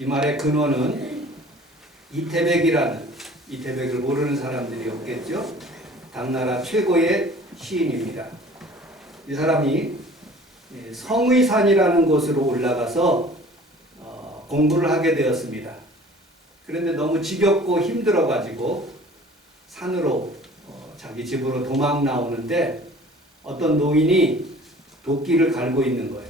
이 말의 근원은 이태백을 모르는 사람들이 없겠죠. 당나라 최고의 시인입니다. 이 사람이 성의산이라는 곳으로 올라가서 공부를 하게 되었습니다. 그런데 너무 지겹고 힘들어가지고 산으로 자기 집으로 도망 나오는데 어떤 노인이 도끼를 갈고 있는 거예요.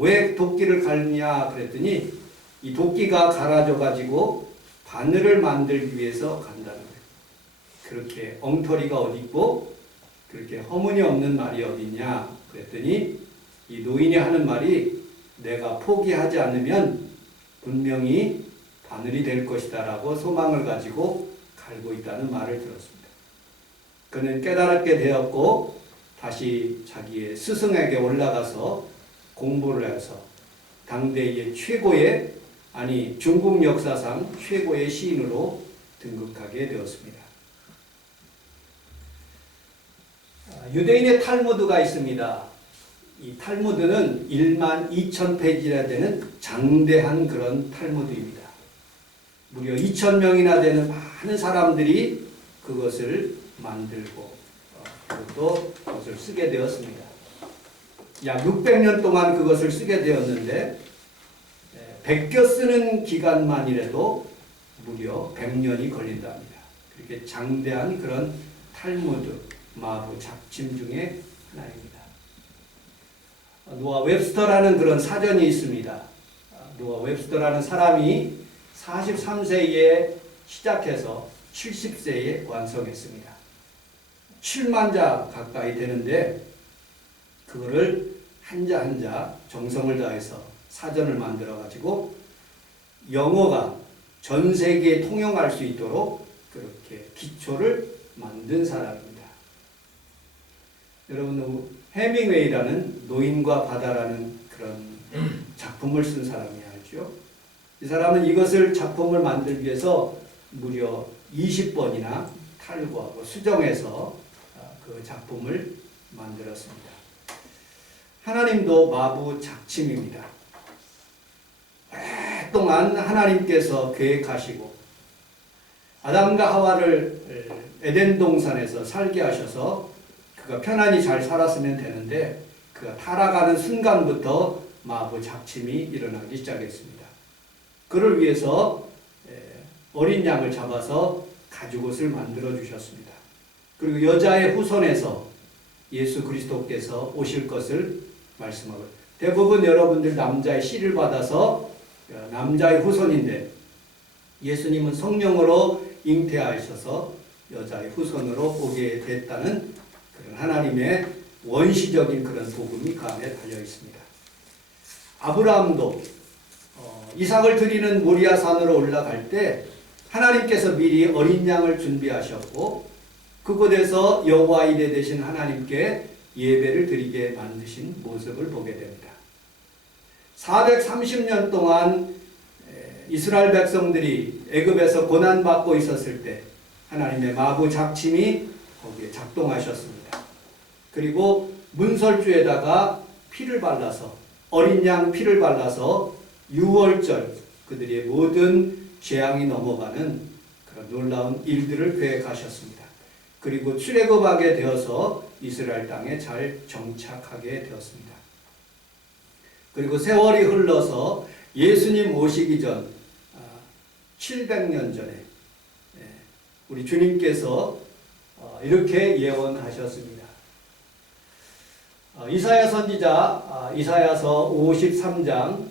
왜 도끼를 갈냐 그랬더니 이 도끼가 갈아져가지고 바늘을 만들기 위해서 간다는 거예요. 그렇게 엉터리가 어디 있고 그렇게 허문이 없는 말이 어디 있냐 그랬더니 이 노인이 하는 말이 내가 포기하지 않으면 분명히 바늘이 될 것이다 라고 소망을 가지고 갈고 있다는 말을 들었습니다. 그는 깨달았게 되었고 다시 자기의 스승에게 올라가서 공부를 해서 당대의 최고의 중국 역사상 최고의 시인으로 등극하게 되었습니다. 유대인의 탈무드가 있습니다. 이 탈무드는 12,000페이지나 되는 장대한 그런 탈무드입니다. 무려 2,000명이나 되는 많은 사람들이 그것을 만들고 또 그것을 쓰게 되었습니다. 약 600년 동안 그것을 쓰게 되었는데 베껴 쓰는 기간만이라도 무려 100년이 걸린답니다. 그렇게 장대한 그런 탈무드, 마부 작침 중에 하나입니다. 노아 웹스터라는 그런 사전이 있습니다. 노아 웹스터라는 사람이 43세에 시작해서 70세에 완성했습니다. 7만 자 가까이 되는데 그거를 한자 한자 정성을 다해서 사전을 만들어 가지고 영어가 전 세계에 통용할 수 있도록 그렇게 기초를 만든 사람입니다. 여러분 해밍웨이라는 노인과 바다라는 그런 작품을 쓴 사람이 알죠? 이 사람은 이것을 작품을 만들기 위해서 무려 20번이나 탈구하고 수정해서 그 작품을 만들었습니다. 하나님도 마부 작침입니다. 오랫동안 하나님께서 계획하시고 아담과 하와를 에덴 동산에서 살게 하셔서 그가 편안히 잘 살았으면 되는데 그가 타락하는 순간부터 마부 작침이 일어나기 시작했습니다. 그를 위해서 어린 양을 잡아서 가죽옷을 만들어 주셨습니다. 그리고 여자의 후손에서 예수 그리스도께서 오실 것을 말씀하고 대부분 여러분들 남자의 씨를 받아서 남자의 후손인데 예수님은 성령으로 잉태하셔서 여자의 후손으로 오게 됐다는 그런 하나님의 원시적인 그런 복음이 그 안에 달려 있습니다. 아브라함도 이삭을 드리는 모리아 산으로 올라갈 때 하나님께서 미리 어린 양을 준비하셨고 그곳에서 여호와 이레 되신 하나님께 예배를 드리게 만드신 모습을 보게 됩니다. 430년 동안 이스라엘 백성들이 애굽에서 고난받고 있었을 때 하나님의 마부 작침이 거기에 작동하셨습니다. 그리고 문설주에다가 피를 발라서 어린 양 피를 발라서 유월절 그들의 모든 재앙이 넘어가는 그런 놀라운 일들을 계획하셨습니다. 그리고 출애굽하게 되어서 이스라엘 땅에 잘 정착하게 되었습니다. 그리고 세월이 흘러서 예수님 오시기 전 700년 전에 우리 주님께서 이렇게 예언하셨습니다. 이사야 선지자 이사야서 53장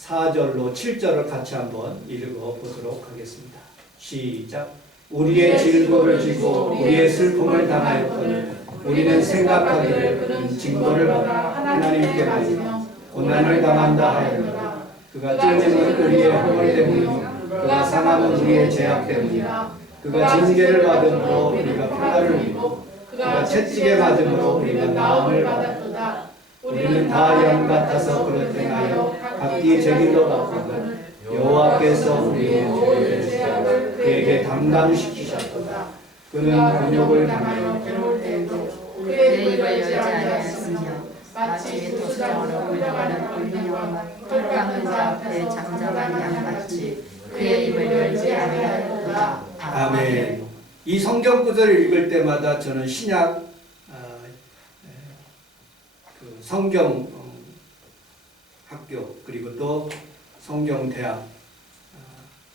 4절로 7절을 같이 한번 읽어보도록 하겠습니다. 시작. 우리의 질고를 지고 우리의 슬픔을 당하였거늘 우리는 생각하기를 그는 징벌을 받아 하나님께 받으며 고난을 당한다 하였노라. 그가 찔림은 우리의 허물 때문이요 그가 상함은 우리의 죄악 때문이라. 그가 징계를 받음으로 우리가 평화를 누리고 그가 채찍에 맞음으로 우리가 나음을 받았도다. 우리는 다 양 같아서 그릇 행하여 각기 죄길로 바꾸거늘 여호와께서 우리의 모든 죄악을 그에게 담당시키셨도다. 그는 곤욕을 당하여 괴로울 때에도 그의 입을 열지 아니하였으며 마치 도수장으로 끌려가는 어린이와 털 깎는 자 앞에 잠잠한 양같이 그의 입을 열지 아니하였도다. 아멘. 이 성경 구절을 읽을 때마다 저는 신약 그 성경 학교 그리고 또 성경 대학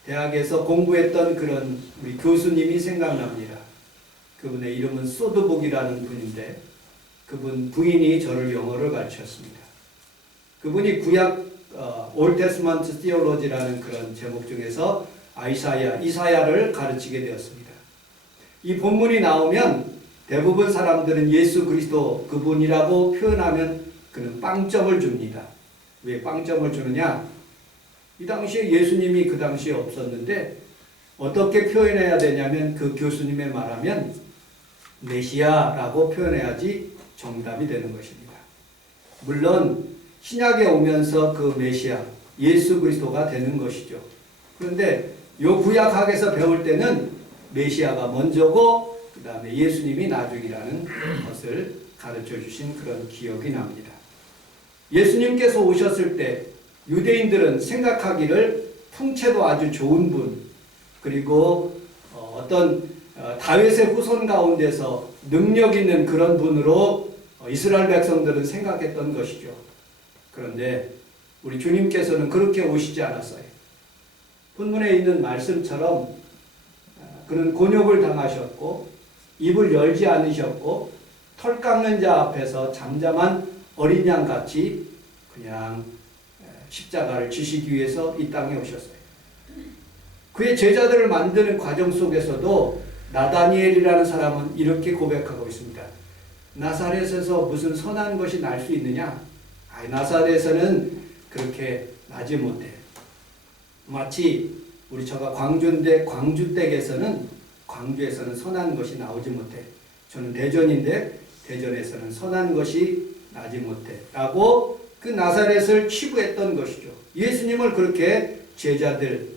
대학에서 공부했던 그런 우리 교수님이 생각납니다. 그분의 이름은 소드복이라는 분인데 그분 부인이 저를 영어를 가르쳤습니다. 그분이 구약 올드 테스먼트 티올로지라는 그런 제목 중에서 이사야를 가르치게 되었습니다. 이 본문이 나오면 대부분 사람들은 예수 그리스도 그분이라고 표현하면 그는 빵점을 줍니다. 왜 빵점을 주느냐? 이 당시에 예수님이 그 당시에 없었는데 어떻게 표현해야 되냐면 그 교수님의 말하면 메시아라고 표현해야지 정답이 되는 것입니다. 물론 신약에 오면서 그 메시아 예수 그리스도가 되는 것이죠. 그런데 요 구약학에서 배울 때는 메시아가 먼저고 그 다음에 예수님이 나중이라는 것을 가르쳐 주신 그런 기억이 납니다. 예수님께서 오셨을 때 유대인들은 생각하기를 통체도 아주 좋은 분 그리고 어떤 다윗의 후손 가운데서 능력 있는 그런 분으로 이스라엘 백성들은 생각했던 것이죠. 그런데 우리 주님께서는 그렇게 오시지 않았어요. 본문에 있는 말씀처럼 그는 곤욕을 당하셨고 입을 열지 않으셨고 털 깎는 자 앞에서 잠잠한 어린 양같이 그냥 십자가를 지시기 위해서 이 땅에 오셨어요. 그의 제자들을 만드는 과정 속에서도 나다니엘이라는 사람은 이렇게 고백하고 있습니다. 나사렛에서 무슨 선한 것이 날 수 있느냐? 나사렛에서는 그렇게 나지 못해. 마치 우리 저가 광주인데 광주에서는 선한 것이 나오지 못해. 저는 대전인데 대전에서는 선한 것이 나지 못해. 라고 그 나사렛을 치부했던 것이죠. 예수님을 그렇게 제자들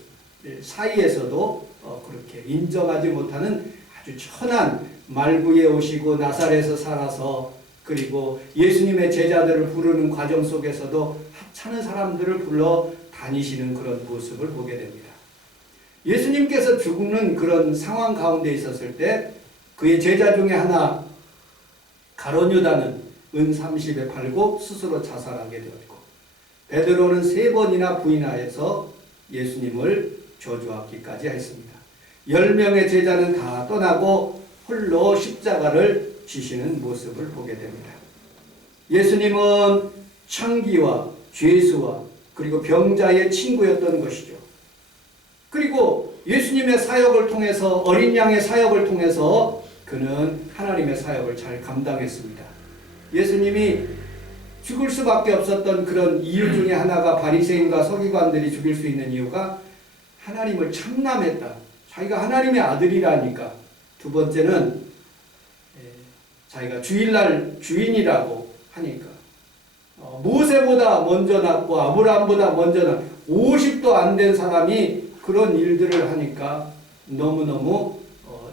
사이에서도 그렇게 인정하지 못하는 아주 천한 말구에 오시고 나사렛에서 살아서 그리고 예수님의 제자들을 부르는 과정 속에서도 하찮은 사람들을 불러 다니시는 그런 모습을 보게 됩니다. 예수님께서 죽는 그런 상황 가운데 있었을 때 그의 제자 중에 하나 가룟 유다는 은 30에 팔고 스스로 자살하게 되었고 베드로는 3번이나 부인하여서 예수님을 저주하기까지 했습니다. 10명의 제자는 다 떠나고 홀로 십자가를 지시는 모습을 보게 됩니다. 예수님은 창기와 죄수와 그리고 병자의 친구였던 것이죠. 그리고 예수님의 사역을 통해서 어린 양의 사역을 통해서 그는 하나님의 사역을 잘 감당했습니다. 예수님이 죽을 수밖에 없었던 그런 이유 중에 하나가 바리새인과 서기관들이 죽일 수 있는 이유가 하나님을 참남했다. 자기가 하나님의 아들이라니까. 두 번째는 자기가 주일날 주인이라고 하니까 모세보다 먼저 낳고 아브라함보다 먼저 낳고 50도 안 된 사람이 그런 일들을 하니까 너무너무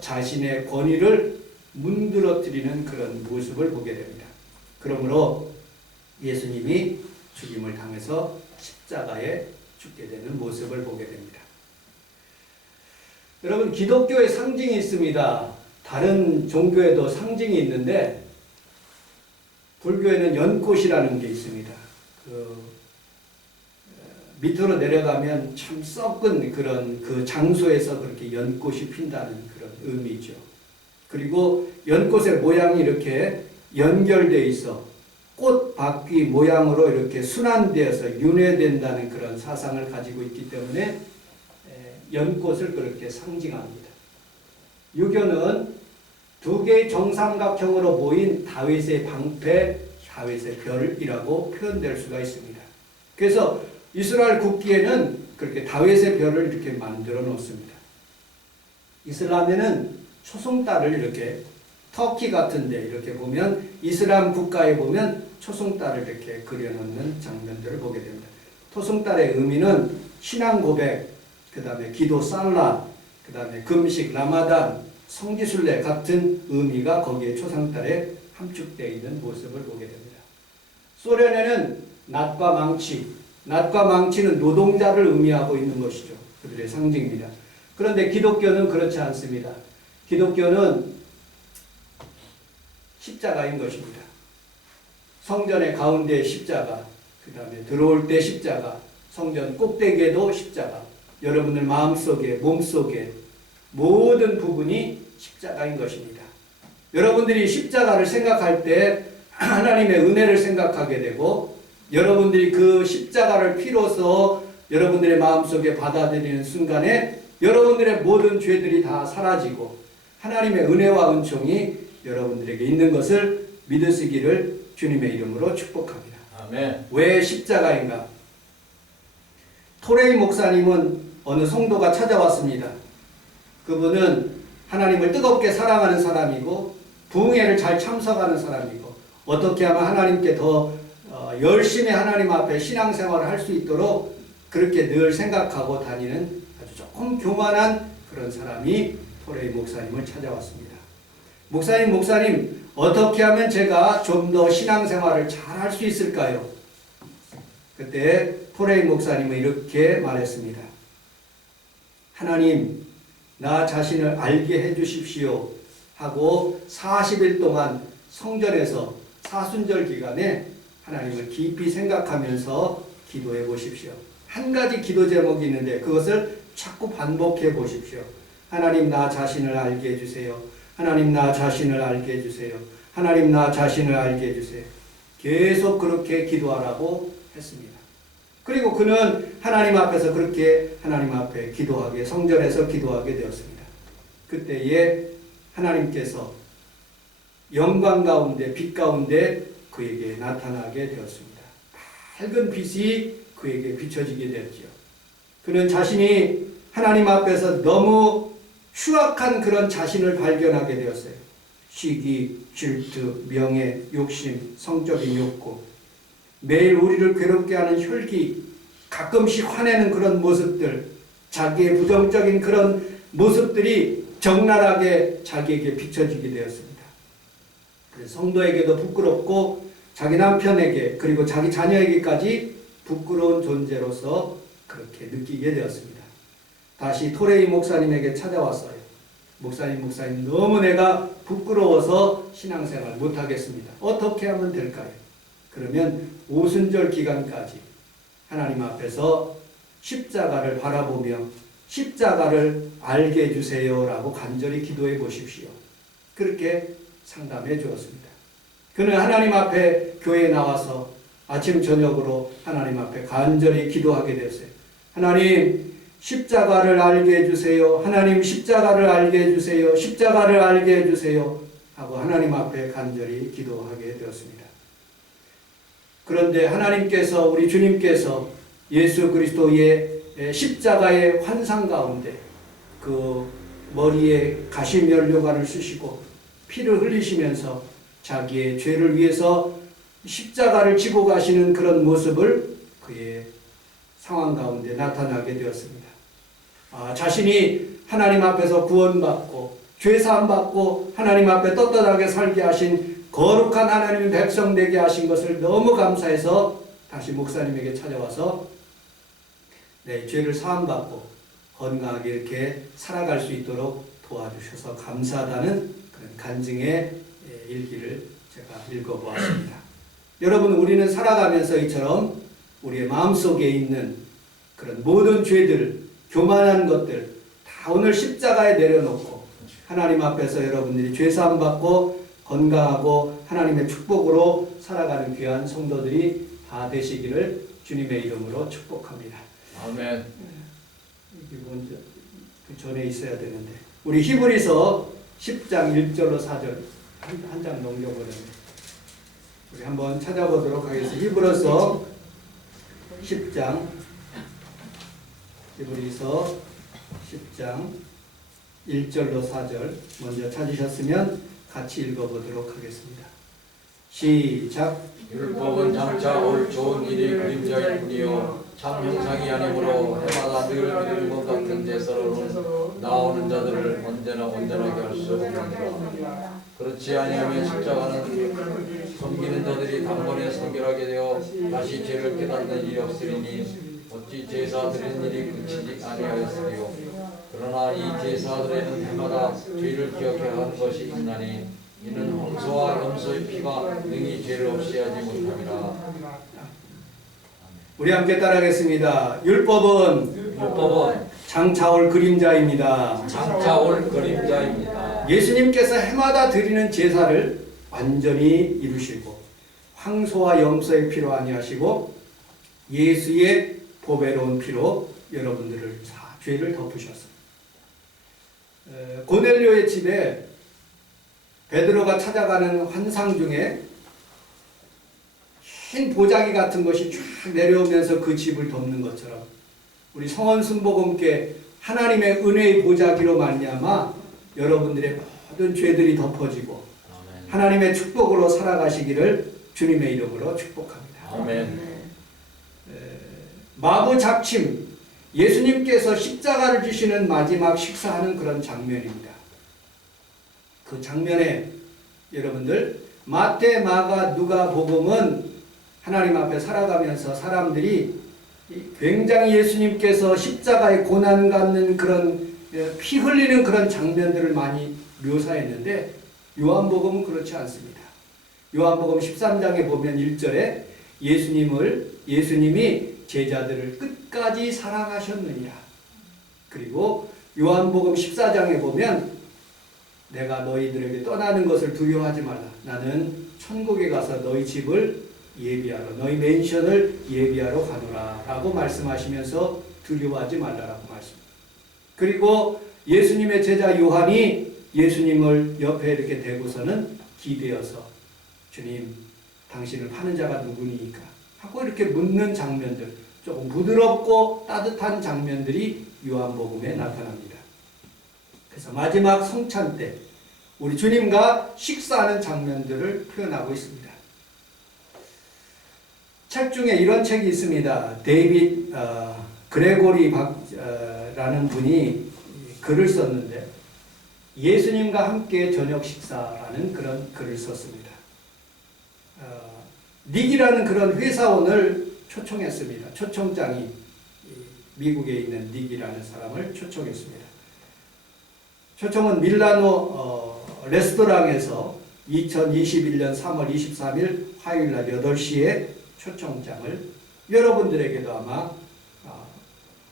자신의 권위를 문드러뜨리는 그런 모습을 보게 됩니다. 그러므로 예수님이 죽임을 당해서 십자가에 죽게 되는 모습을 보게 됩니다. 여러분, 기독교의 상징이 있습니다. 다른 종교에도 상징이 있는데 불교에는 연꽃이라는 게 있습니다. 밑으로 내려가면 참 썩은 그런 그 장소에서 그렇게 연꽃이 핀다는 그런 의미죠. 그리고 연꽃의 모양이 이렇게 연결되어 있어 꽃바퀴 모양으로 이렇게 순환되어서 윤회된다는 그런 사상을 가지고 있기 때문에 연꽃을 그렇게 상징합니다. 유교는 두 개의 정삼각형으로 모인 다윗의 방패, 다윗의 별이라고 표현될 수가 있습니다. 그래서 이스라엘 국기에는 그렇게 다윗의 별을 이렇게 만들어 놓습니다. 이슬람에는 초승달을 이렇게 터키 같은데 이렇게 보면 이슬람 국가에 보면 초승달을 이렇게 그려놓는 장면들을 보게 됩니다. 초승달의 의미는 신앙 고백, 그 다음에 기도 살라, 그 다음에 금식 라마단, 성지순례 같은 의미가 거기에 초승달에 함축되어 있는 모습을 보게 됩니다. 소련에는 낫과 망치, 낫과 망치는 노동자를 의미하고 있는 것이죠. 그들의 상징입니다. 그런데 기독교는 그렇지 않습니다. 기독교는 십자가인 것입니다. 성전의 가운데 십자가, 그 다음에 들어올 때 십자가, 성전 꼭대기에도 십자가, 여러분들 마음속에, 몸속에 모든 부분이 십자가인 것입니다. 여러분들이 십자가를 생각할 때 하나님의 은혜를 생각하게 되고, 여러분들이 그 십자가를 피로써 여러분들의 마음속에 받아들이는 순간에 여러분들의 모든 죄들이 다 사라지고 하나님의 은혜와 은총이 여러분들에게 있는 것을 믿으시기를 주님의 이름으로 축복합니다. 아멘. 왜 십자가인가? 토레이 목사님은 어느 성도가 찾아왔습니다. 그분은 하나님을 뜨겁게 사랑하는 사람이고 부흥회를 잘 참석하는 사람이고 어떻게 하면 하나님께 더 열심히 하나님 앞에 신앙생활을 할 수 있도록 그렇게 늘 생각하고 다니는 아주 조금 교만한 그런 사람이 토레이 목사님을 찾아왔습니다. 목사님 어떻게 하면 제가 좀 더 신앙생활을 잘 할 수 있을까요? 그때 토레이 목사님은 이렇게 말했습니다. 하나님, 나 자신을 알게 해주십시오 하고 40일 동안 성전에서 사순절 기간에 하나님을 깊이 생각하면서 기도해 보십시오. 한 가지 기도 제목이 있는데 그것을 자꾸 반복해 보십시오. 하나님, 나 자신을 알게 해주세요. 하나님, 나 자신을 알게 해주세요. 하나님, 나 자신을 알게 해주세요. 계속 그렇게 기도하라고 했습니다. 그리고 그는 하나님 앞에서 그렇게 하나님 앞에 기도하게, 성전에서 기도하게 되었습니다. 그때에 하나님께서 영광 가운데, 빛 가운데 그에게 나타나게 되었습니다. 밝은 빛이 그에게 비춰지게 되었지요. 그는 자신이 하나님 앞에서 너무 추악한 그런 자신을 발견하게 되었어요. 시기, 질투, 명예, 욕심, 성적인 욕구, 매일 우리를 괴롭게 하는 혈기, 가끔씩 화내는 그런 모습들, 자기의 부정적인 그런 모습들이 적나라하게 자기에게 비춰지게 되었습니다. 그래서 성도에게도 부끄럽고 자기 남편에게 그리고 자기 자녀에게까지 부끄러운 존재로서 그렇게 느끼게 되었습니다. 다시 토레이 목사님에게 찾아왔어요. 목사님 너무 내가 부끄러워서 신앙생활 못하겠습니다. 어떻게 하면 될까요? 그러면 오순절 기간까지 하나님 앞에서 십자가를 바라보며 십자가를 알게 해주세요 라고 간절히 기도해 보십시오. 그렇게 상담해 주었습니다. 그는 하나님 앞에 교회에 나와서 아침 저녁으로 하나님 앞에 간절히 기도하게 되었어요. 하나님, 십자가를 알게 해주세요. 하나님, 십자가를 알게 해주세요. 십자가를 알게 해주세요 하고 하나님 앞에 간절히 기도하게 되었습니다. 그런데 하나님께서, 우리 주님께서 예수 그리스도의 십자가의 환상 가운데 그 머리에 가시면류관을 쓰시고 피를 흘리시면서 자기의 죄를 위해서 십자가를 지고 가시는 그런 모습을 그의 상황 가운데 나타나게 되었습니다. 자신이 하나님 앞에서 구원받고 죄사함받고 하나님 앞에 떳떳하게 살게 하신 거룩한 하나님의 백성 되게 하신 것을 너무 감사해서 다시 목사님에게 찾아와서 내 죄를 사함받고 건강하게 이렇게 살아갈 수 있도록 도와주셔서 감사하다는 그런 간증의 일기를 제가 읽어보았습니다. 여러분, 우리는 살아가면서 이처럼 우리의 마음속에 있는 그런 모든 죄들, 교만한 것들 다 오늘 십자가에 내려놓고 하나님 앞에서 여러분들이 죄사함 받고 건강하고 하나님의 축복으로 살아가는 귀한 성도들이 다 되시기를 주님의 이름으로 축복합니다. 아멘. 이게 먼저 그 전에 있어야 되는데 우리 히브리서 10장 1절로 4절 한 장 넘겨보려면 우리 한번 찾아보도록 하겠습니다. 히브리서 10장 히브리서 10장 1절로 4절 먼저 찾으셨으면 같이 읽어보도록 하겠습니다. 시작. 율법은 장차 올 좋은 일이 그림자일 뿐이요 참 형상이 아니므로 해마다 늘 이루는 것 같은 제사로는 나오는 자들을 언제나 온전하게 할 수 없느니라. 그렇지 아니하면 십자가는 섬기는 자들이 단번에 성결하게 되어 다시 죄를 깨닫는 일이 없으리니 어찌 제사 드리는 일이 그치지 아니하였으리요. 그러나 이 제사들에는 해마다 죄를 기억해야 하는 것이 있나니 이는 홍소와 염소의 피가 능히 죄를 없이 하지 못함이라. 우리 함께 따라하겠습니다. 율법은 장차 올 그림자입니다. 장차 올 그림자입니다. 예수님께서 해마다 드리는 제사를 완전히 이루시고 황소와 염소의 피로 아니하시고 예수의 보배로운 피로 여러분들을 다 죄를 덮으셨어요. 고넬료의 집에 베드로가 찾아가는 환상 중에 흰 보자기 같은 것이 쫙 내려오면서 그 집을 덮는 것처럼 우리 성원 순복음께 하나님의 은혜의 보자기로 말미암아 여러분들의 모든 죄들이 덮어지고 하나님의 축복으로 살아가시기를 주님의 이름으로 축복합니다. 아멘. 마부 잡침, 예수님께서 십자가를 지시는 마지막 식사하는 그런 장면입니다. 그 장면에 여러분들 마태, 마가, 누가 복음은 하나님 앞에 살아가면서 사람들이 굉장히 예수님께서 십자가에 고난 갖는 그런 피 흘리는 그런 장면들을 많이 묘사했는데 요한복음은 그렇지 않습니다. 요한복음 13장에 보면 1절에 예수님이 제자들을 끝까지 사랑하셨느니라. 그리고 요한복음 14장에 보면 내가 너희들에게 떠나는 것을 두려워하지 말라. 나는 천국에 가서 너희 집을 예비하러, 너희 맨션을 예비하러 가노라 라고 말씀하시면서 두려워하지 말라라고 말씀합니다. 그리고 예수님의 제자 요한이 예수님을 옆에 이렇게 대고서는 기대어서 주님, 당신을 파는 자가 누구니까? 하고 이렇게 묻는 장면들, 조금 부드럽고 따뜻한 장면들이 요한복음에 나타납니다. 그래서 마지막 성찬 때 우리 주님과 식사하는 장면들을 표현하고 있습니다. 책 중에 이런 책이 있습니다. 데이빗 그레고리 라는 분이 글을 썼는데 예수님과 함께 저녁 식사라는 그런 글을 썼습니다. 닉이라는 그런 회사원을 초청했습니다. 초청장이 미국에 있는 닉이라는 사람을 초청했습니다. 초청은 밀라노 레스토랑에서 2021년 3월 23일 화요일날 8시에 초청장을 여러분들에게도 아마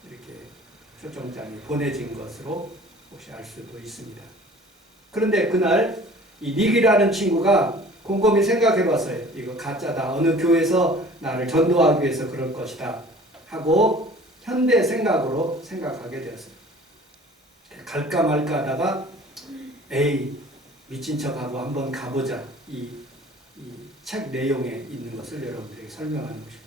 이렇게 초청장이 보내진 것으로 혹시 알 수도 있습니다. 그런데 그날 이 닉이라는 친구가 곰곰이 생각해봤어요. 이거 가짜다. 어느 교회에서 나를 전도하기 위해서 그럴 것이다. 하고 현대 생각으로 생각하게 되었어요. 갈까 말까 하다가 에이 미친 척하고 한번 가보자. 이 책 내용에 있는 것을 여러분들에게 설명하는 것입니다.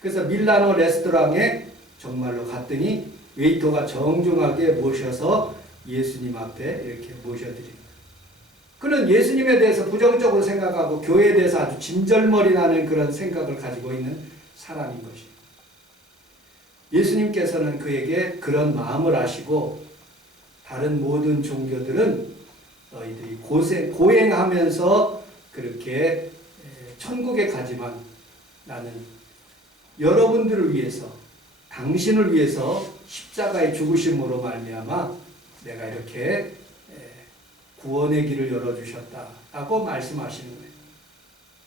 그래서 밀라노 레스토랑에 정말로 갔더니 웨이터가 정중하게 모셔서 예수님 앞에 이렇게 모셔드립니다. 그는 예수님에 대해서 부정적으로 생각하고 교회에 대해서 아주 진절머리 나는 그런 생각을 가지고 있는 사람인 것이에요. 예수님께서는 그에게 그런 마음을 아시고 다른 모든 종교들은 너희들이 고행하면서 그렇게 천국에 가지만 나는 여러분들을 위해서 당신을 위해서 십자가의 죽으심으로 말미암아 내가 이렇게 구원의 길을 열어주셨다라고 말씀하시는 거예요.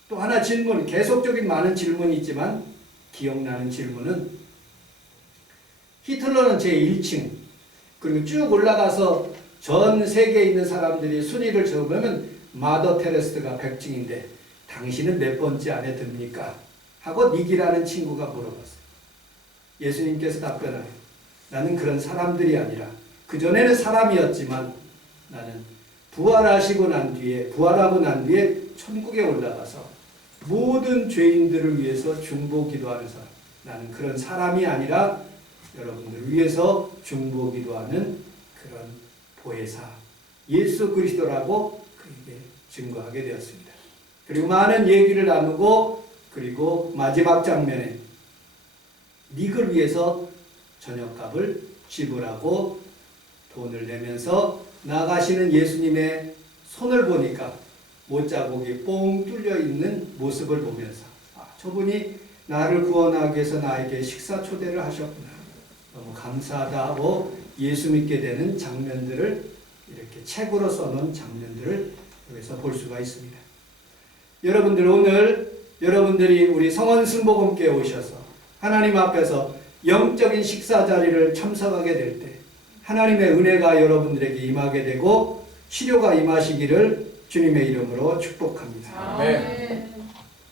또 하나 질문, 계속적인 많은 질문이 있지만 기억나는 질문은 히틀러는 제1층 그리고 쭉 올라가서 전 세계에 있는 사람들이 순위를 적으면 마더 테레스가 100층인데 당신은 몇 번째 안에 듭니까? 하고 닉이라는 친구가 물어봤어요. 예수님께서 답변하여 나는 그런 사람들이 아니라 그전에는 사람이었지만 나는 부활하고 난 뒤에 천국에 올라가서 모든 죄인들을 위해서 중보 기도하는 사람. 나는 그런 사람이 아니라 여러분들을 위해서 중보 기도하는 그런 보혜사 예수 그리스도라고 그에게 증거하게 되었습니다. 그리고 많은 얘기를 나누고 그리고 마지막 장면에 닉을 위해서 저녁값을 지불하고 돈을 내면서 나가시는 예수님의 손을 보니까 못자국이 뽕 뚫려 있는 모습을 보면서 저분이 나를 구원하기 위해서 나에게 식사 초대를 하셨구나. 너무 감사하다 하고 예수 믿게 되는 장면들을 이렇게 책으로 써놓은 장면들을 여기서 볼 수가 있습니다. 여러분들 오늘 여러분들이 우리 성원 순복음교회 오셔서 하나님 앞에서 영적인 식사 자리를 참석하게 될 때 하나님의 은혜가 여러분들에게 임하게 되고 치료가 임하시기를 주님의 이름으로 축복합니다. 아멘.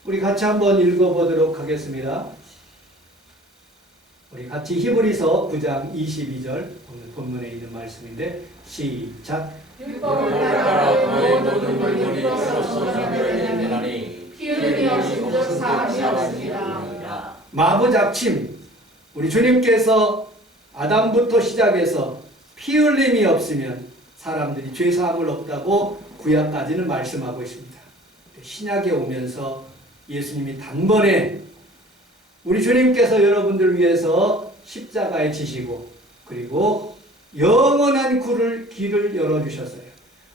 우리 같이 한번 읽어보도록 하겠습니다. 우리 같이 히브리서 9장 22절 오늘 본문에 있는 말씀인데 시작. 율법을 따라 따라 너의 모든 모든 물건이 물건이 피로써 정결하게 되나니 피 흘림이 없은즉 사함이 없으니라. 마부잡침 우리 주님께서 아담부터 시작해서 피 흘림이 없으면 사람들이 죄사함을 없다고 구약까지는 말씀하고 있습니다. 신약에 오면서 예수님이 단번에 우리 주님께서 여러분들 위해서 십자가에 지시고 그리고 영원한 길을 열어주셨어요.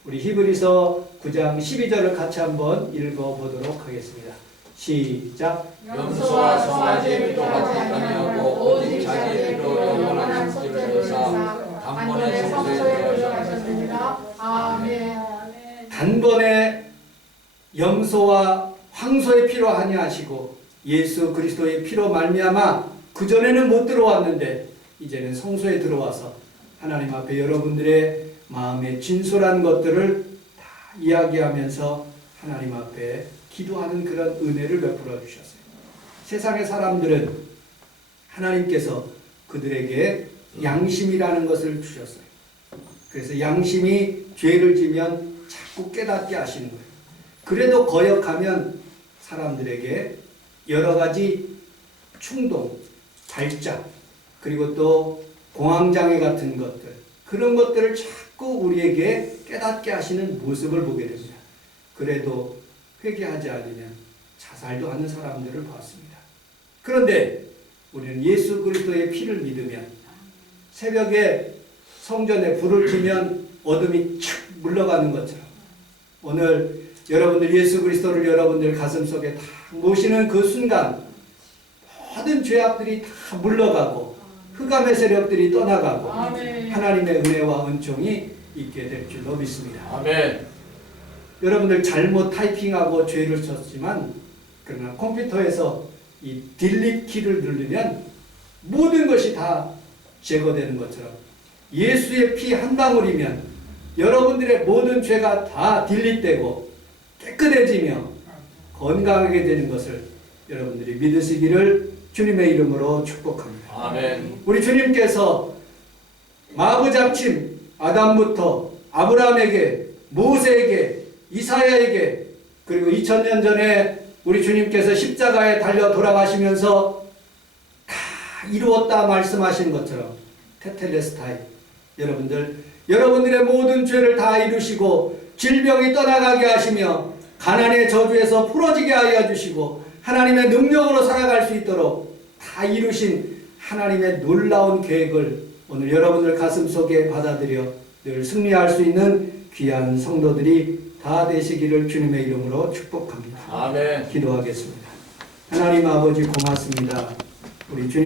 우리 히브리서 9장 12절을 같이 한번 읽어보도록 하겠습니다. 시작. 염소와 송아지의 피로 하지 아니하고 오직 자기의 피로 영원한 속죄를 주사 단번에 성소에 들어가셨느니라. 아멘. 단번에 염소와 황소의 피로 하니 하시고 예수 그리스도의 피로 말미암아 그전에는 못 들어왔는데 이제는 성소에 들어와서 하나님 앞에 여러분들의 마음의 진솔한 것들을 다 이야기하면서 하나님 앞에 기도하는 그런 은혜를 베풀어 주셨어요. 세상의 사람들은 하나님께서 그들에게 양심이라는 것을 주셨어요. 그래서 양심이 죄를 지면 자꾸 깨닫게 하시는 거예요. 그래도 거역하면 사람들에게 여러 가지 충동, 발작, 그리고 또 공황장애 같은 것들, 그런 것들을 자꾸 우리에게 깨닫게 하시는 모습을 보게 됩니다. 그래도 회개하지 않으면 자살도 하는 사람들을 봤습니다. 그런데 우리는 예수 그리스도의 피를 믿으면 새벽에 성전에 불을 켜면 어둠이 착 물러가는 것처럼 오늘 여러분들 예수 그리스도를 여러분들 가슴속에 다 모시는 그 순간 모든 죄악들이 다 물러가고 흑암의 세력들이 떠나가고 아멘. 하나님의 은혜와 은총이 있게 될 줄로 믿습니다. 아멘. 여러분들 잘못 타이핑하고 죄를 쳤지만 그러나 컴퓨터에서 이 딜리트 키를 누르면 모든 것이 다 제거되는 것처럼 예수의 피 한 방울이면 여러분들의 모든 죄가 다 딜리트되고 깨끗해지며 건강하게 되는 것을 여러분들이 믿으시기를 주님의 이름으로 축복합니다. 아멘. 우리 주님께서 마부잡침 아담부터 아브라함에게 모세에게 이사야에게 그리고 2000년 전에 우리 주님께서 십자가에 달려 돌아가시면서 다 이루었다 말씀하신 것처럼 테텔레스타이 여러분들의 모든 죄를 다 이루시고 질병이 떠나가게 하시며 가난의 저주에서 풀어지게 하여 주시고 하나님의 능력으로 살아갈 수 있도록 다 이루신 하나님의 놀라운 계획을 오늘 여러분들 가슴속에 받아들여 늘 승리할 수 있는 귀한 성도들이 다 되시기를 주님의 이름으로 축복합니다. 아멘. 기도하겠습니다. 하나님 아버지 고맙습니다. 우리 주님